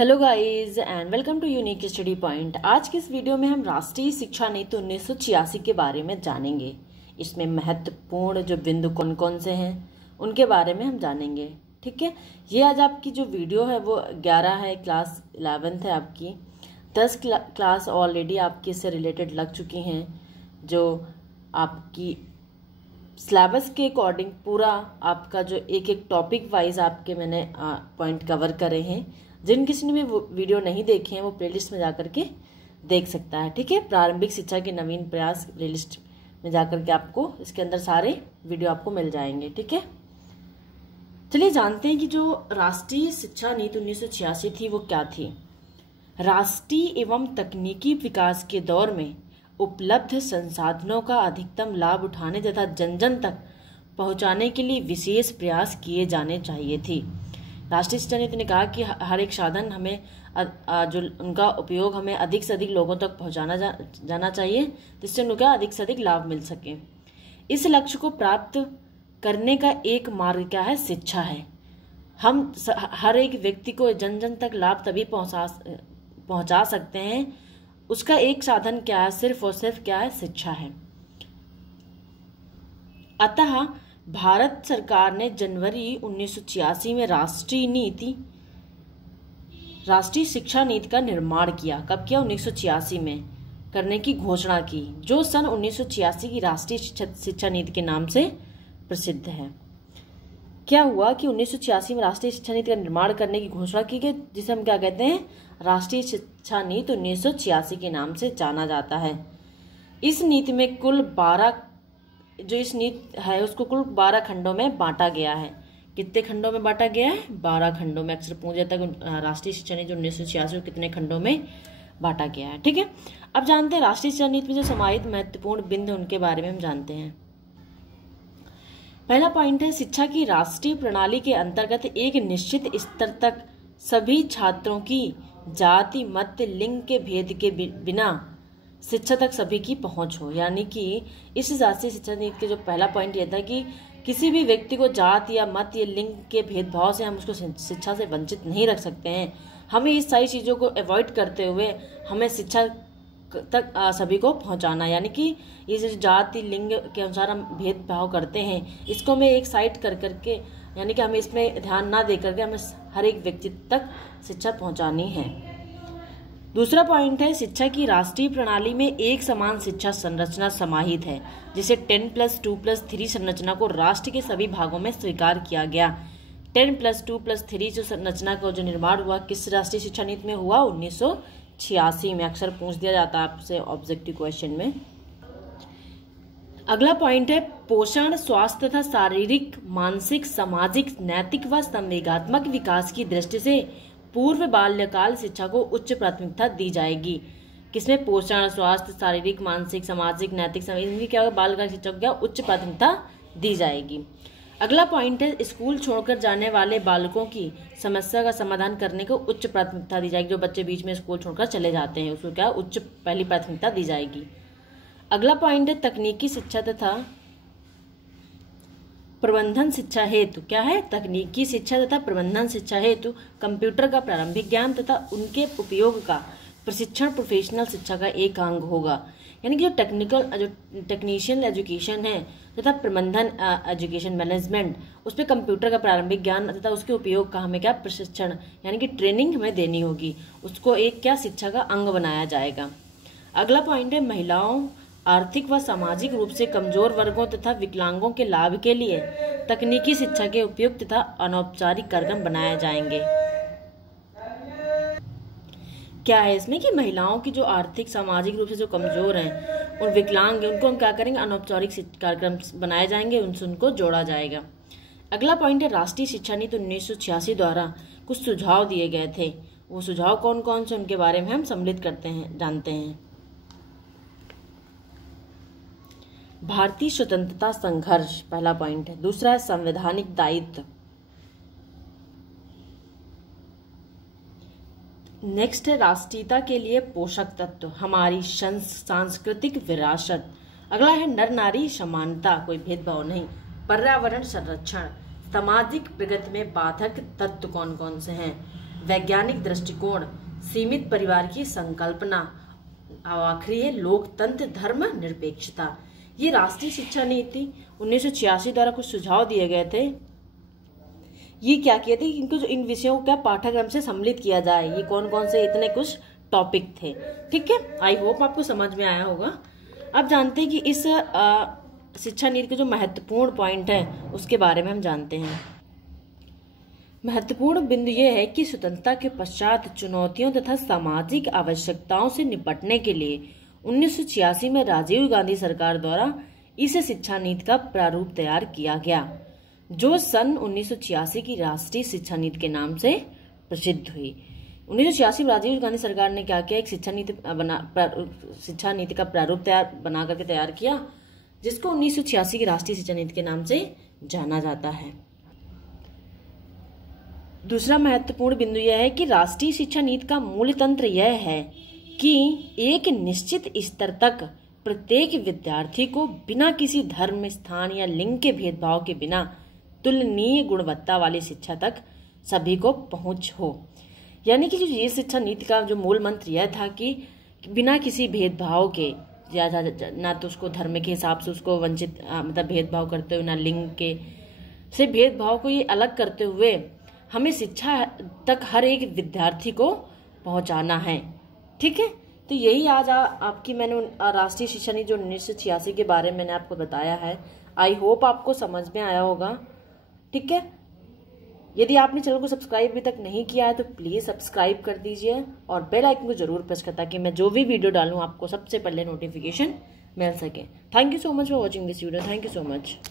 Hello guys and welcome to unique study point. आज की इस वीडियो में हम राष्ट्रीय शिक्षा नीति 1986 के बारे में जानेंगे। इसमें महत्वपूर्ण जो बिंदु कौन कौन से हैं उनके बारे में हम जानेंगे। ठीक है, ये आज आपकी जो वीडियो है वो 11 है, क्लास 11th है आपकी। 10 क्लास ऑलरेडी आपकी इससे रिलेटेड लग चुकी हैं, जो आपकी सिलेबस के अकॉर्डिंग पूरा आपका जो एक एक टॉपिक वाइज आपके मैंने पॉइंट कवर करे हैं। जिन किसी ने भी वो वीडियो नहीं देखे हैं वो प्लेलिस्ट में जाकर के देख सकता है। ठीक है, प्रारंभिक शिक्षा के नवीन प्रयास प्लेलिस्ट में जाकर के आपको इसके अंदर सारे वीडियो आपको मिल जाएंगे। ठीक है, चलिए जानते हैं कि जो राष्ट्रीय शिक्षा नीति 1986 थी वो क्या थी। राष्ट्रीय एवं तकनीकी विकास के दौर में उपलब्ध संसाधनों का अधिकतम लाभ उठाने तथा जन जन तक पहुंचाने के लिए विशेष प्रयास किए जाने चाहिए थे। राष्ट्रीय शिक्षा नीति ने कहा कि हर एक साधन हमें जो उनका उपयोग हमें अधिक से अधिक लोगों तक पहुंचाना जाना चाहिए, जिससे उनका अधिक से अधिक लाभ मिल सके। इस लक्ष्य को प्राप्त करने का एक मार्ग क्या है? शिक्षा है। हम हर एक व्यक्ति को जन जन तक लाभ तभी पहुंचा सकते हैं, उसका एक साधन क्या है? सिर्फ और सिर्फ क्या है? शिक्षा है। अतः भारत सरकार ने जनवरी 1986 में राष्ट्रीय शिक्षा नीति का निर्माण किया। कब किया? 1986 में करने की घोषणा की, जो सन 1986 की राष्ट्रीय शिक्षा नीति के नाम से प्रसिद्ध है। क्या हुआ कि 1986 में राष्ट्रीय शिक्षा नीति का निर्माण करने की घोषणा की गई, जिसे हम क्या कहते हैं? राष्ट्रीय शिक्षा नीति 1986 के नाम से जाना जाता है। इस नीति में कुल 12 जो इस नीति है उसको कुल 12 खंडों में बांटा गया है। कितने खंडों में बांटा गया है? 12 खंडों में। अक्सर पूछा जाता है राष्ट्रीय शिक्षा नीति 1986 को कितने खंडों में बांटा गया है। ठीक है, अब जानते हैं राष्ट्रीय शिक्षा नीति में जो समाहित महत्वपूर्ण बिंदु उनके बारे में हम जानते हैं। पहला पॉइंट है, शिक्षा की राष्ट्रीय प्रणाली के अंतर्गत एक निश्चित स्तर तक सभी छात्रों की जाति, मत, लिंग के भेद के बिना शिक्षा तक सभी की पहुंच हो। यानी कि इस राष्ट्रीय शिक्षा नीति के जो पहला पॉइंट यह था कि किसी भी व्यक्ति को जात या मत या लिंग के भेदभाव से हम उसको शिक्षा से वंचित नहीं रख सकते हैं। हमें इस सारी चीज़ों को अवॉइड करते हुए हमें शिक्षा तक सभी को पहुंचाना, यानी कि ये जो जाति लिंग के अनुसार हम भेदभाव करते हैं इसको हमें एक साइड कर करके, यानी कि हमें इसमें ध्यान ना दे करके हमें हर एक व्यक्ति तक शिक्षा पहुंचानी है। दूसरा पॉइंट है, शिक्षा की राष्ट्रीय प्रणाली में एक समान शिक्षा संरचना समाहित है, जिसे 10+2+3 संरचना को राष्ट्र के सभी भागों में स्वीकार किया गया। 10+2+3 जो संरचना का जो निर्माण हुआ किस राष्ट्रीय शिक्षा नीति में हुआ? 1986 में। अक्सर पूछ दिया जाता है आपसे ऑब्जेक्टिव क्वेश्चन में। अगला पॉइंट है, पोषण, स्वास्थ्य तथा शारीरिक, मानसिक, सामाजिक, नैतिक व संवेगात्मक विकास की दृष्टि से पूर्व बाल्यकाल शिक्षा को उच्च प्राथमिकता दी जाएगी। किसमें? पोषण, स्वास्थ्य, शारीरिक, मानसिक, सामाजिक, नैतिक, इनकी क्या होगा? बाल्यकाल शिक्षा को क्या उच्च प्राथमिकता दी जाएगी। अगला पॉइंट है, स्कूल छोड़कर जाने वाले बालकों की समस्या का समाधान करने को उच्च प्राथमिकता दी जाएगी। जो बच्चे बीच में स्कूल छोड़कर चले जाते हैं उसको क्या उच्च पहली प्राथमिकता दी जाएगी। अगला पॉइंट है, तकनीकी शिक्षा तथा प्रबंधन शिक्षा हेतु क्या है? तकनीकी शिक्षा तथा प्रबंधन शिक्षा हेतु कंप्यूटर का प्रारंभिक ज्ञान तथा उनके उपयोग का प्रशिक्षण प्रोफेशनल शिक्षा का एक अंग होगा। यानी कि जो टेक्नीशियन एजुकेशन है तथा प्रबंधन एजुकेशन मैनेजमेंट, उस पर कंप्यूटर का प्रारंभिक ज्ञान तथा उसके उपयोग का हमें क्या प्रशिक्षण यानी कि ट्रेनिंग हमें देनी होगी, उसको एक क्या शिक्षा का अंग बनाया जाएगा। अगला पॉइंट है, महिलाओं, आर्थिक व सामाजिक रूप से कमजोर वर्गों तथा विकलांगों के लाभ के लिए तकनीकी शिक्षा के उपयुक्त तथा अनौपचारिक कार्यक्रम बनाए जाएंगे। क्या है इसमें कि महिलाओं की जो आर्थिक सामाजिक रूप से जो कमजोर हैं और विकलांग हैं उनको हम क्या करेंगे? अनौपचारिक कार्यक्रम बनाए जाएंगे, उनसे उनको जोड़ा जाएगा। अगला पॉइंट है, राष्ट्रीय शिक्षा नीति 1986 द्वारा कुछ सुझाव दिए गए थे। वो सुझाव कौन कौन से उनके बारे में हम सम्मिलित जानते हैं। भारतीय स्वतंत्रता संघर्ष पहला पॉइंट है। दूसरा है, संवैधानिक दायित्व। नेक्स्ट है, राष्ट्रीयता के लिए पोषक तत्व, हमारी सांस्कृतिक विरासत। अगला है, नर नारी समानता, कोई भेदभाव नहीं। पर्यावरण संरक्षण, सामाजिक प्रगति में बाधक तत्व कौन कौन से हैं? वैज्ञानिक दृष्टिकोण, सीमित परिवार की संकल्पना, आखिरी है लोकतंत्र धर्म निरपेक्षता। ये राष्ट्रीय शिक्षा नीति 1986 द्वारा कुछ सुझाव दिए गए थे। ये क्या किए थे, इनको जो इन विषयों को क्या पाठ्यक्रम से सम्मिलित किया जाए। ये कौन कौन से इतने कुछ टॉपिक थे। ठीक है, आई होप आपको समझ में आया होगा। अब जानते हैं कि इस शिक्षा नीति के जो महत्वपूर्ण पॉइंट है उसके बारे में हम जानते हैं। महत्वपूर्ण बिंदु यह है कि स्वतंत्रता के पश्चात चुनौतियों तथा सामाजिक आवश्यकताओं से निपटने के लिए 1986 में राजीव गांधी सरकार द्वारा इस शिक्षा नीति का प्रारूप तैयार किया गया, जो सन 1986 की राष्ट्रीय शिक्षा नीति के नाम से प्रसिद्ध हुई। 1986 में राजीव गांधी सरकार ने क्या किया, एक शिक्षा नीति का प्रारूप बना करके तैयार किया, जिसको 1986 की राष्ट्रीय शिक्षा नीति के नाम से जाना जाता है। दूसरा महत्वपूर्ण बिंदु यह है कि राष्ट्रीय शिक्षा नीति का मूल तंत्र यह है कि एक निश्चित स्तर तक प्रत्येक विद्यार्थी को बिना किसी धर्म, स्थान या लिंग के भेदभाव के बिना तुलनीय गुणवत्ता वाली शिक्षा तक सभी को पहुंच हो। यानी कि जो ये शिक्षा नीति का जो मूल मंत्र यह था कि बिना किसी भेदभाव के, ना तो उसको धर्म के हिसाब से उसको वंचित मतलब भेदभाव करते हुए, ना लिंग के से भेदभाव को ये अलग करते हुए हमें शिक्षा तक हर एक विद्यार्थी को पहुंचाना है। ठीक है, तो यही आज आपकी मैंने राष्ट्रीय शिक्षा नीति जो 1986 के बारे में मैंने आपको बताया है। आई होप आपको समझ में आया होगा। ठीक है, यदि आपने चैनल को सब्सक्राइब अभी तक नहीं किया है तो प्लीज़ सब्सक्राइब कर दीजिए और बेल आइकन को जरूर प्रेस करें ताकि मैं जो भी वीडियो डालूं आपको सबसे पहले नोटिफिकेशन मिल सके। Thank you so much for watching this video. Thank you so much.